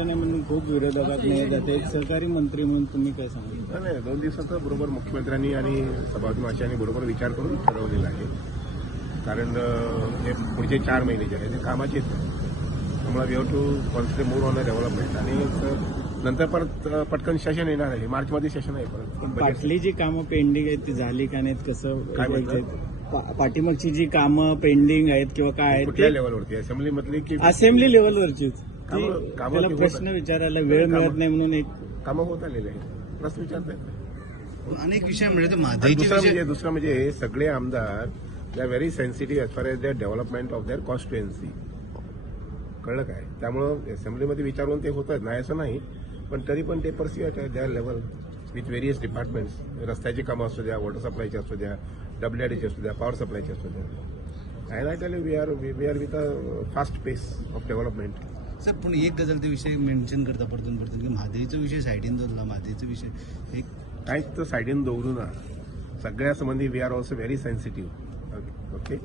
शिक्षण आहे म्हणून खूप विरोधकात नाही जाते. एक सहकारी मंत्री म्हणून तुम्ही काय सांगाल? नाही, 2 दिवसाचा बरोबर मुख्यमंत्र्यांनी आणि सभागृहांनी बरोबर विचार करून ठरवलेला आहे. कारण हे पुढचे 4 महिने जे आहे ते कामाचे आहेत. त्यामुळे we have to concentrate more on the development. आणि नंतर परत पटकन सेशन येणार आहे. मार्चमध्ये सेशन आहे परत. पाटली जी कामं पेंडिंग आहेत ती झाली का नाहीत? कसं काय म्हणतात? पाठीमागची जी कामं पेंडिंग आहेत किंवा काय आहेत कुठल्या ते लेवलवरती असेंब्लीमधली की असेंब्ली लेवलवरचीच कामं त्याला ती प्रश्न विचारायला वेळ मिळत नाही म्हणून एक कामं होत आलेले आहे. प्रश्न विचारतायत. अनेक विषय म्हणजे आणि महागाईचे दुसरं म्हणजे सगळे आमदार they are very sensitive as far as their development of their constituency. कळलं काय? त्यामुळं असेंब्लीमध्ये विचारून ते होतं नाही असं नाही, पण तरी पण ते pursue at there level with various departments. रस्त्याची कामं असू द्या, वॉटर सप्लायची असू द्या, WRDची असू द्या, पॉवर सप्लायची असू द्या. And I tell you we are with a fast pace of development. Sir पण एक गजाल ते विषय मेन्शन करता परतून की म्हादईचा विषय सायडीन दवरला. म्हादईचा विषय एक कांयच तो सायडीन दवरूं ना. सगळ्या संबंधी we are also very sensitive. Okay.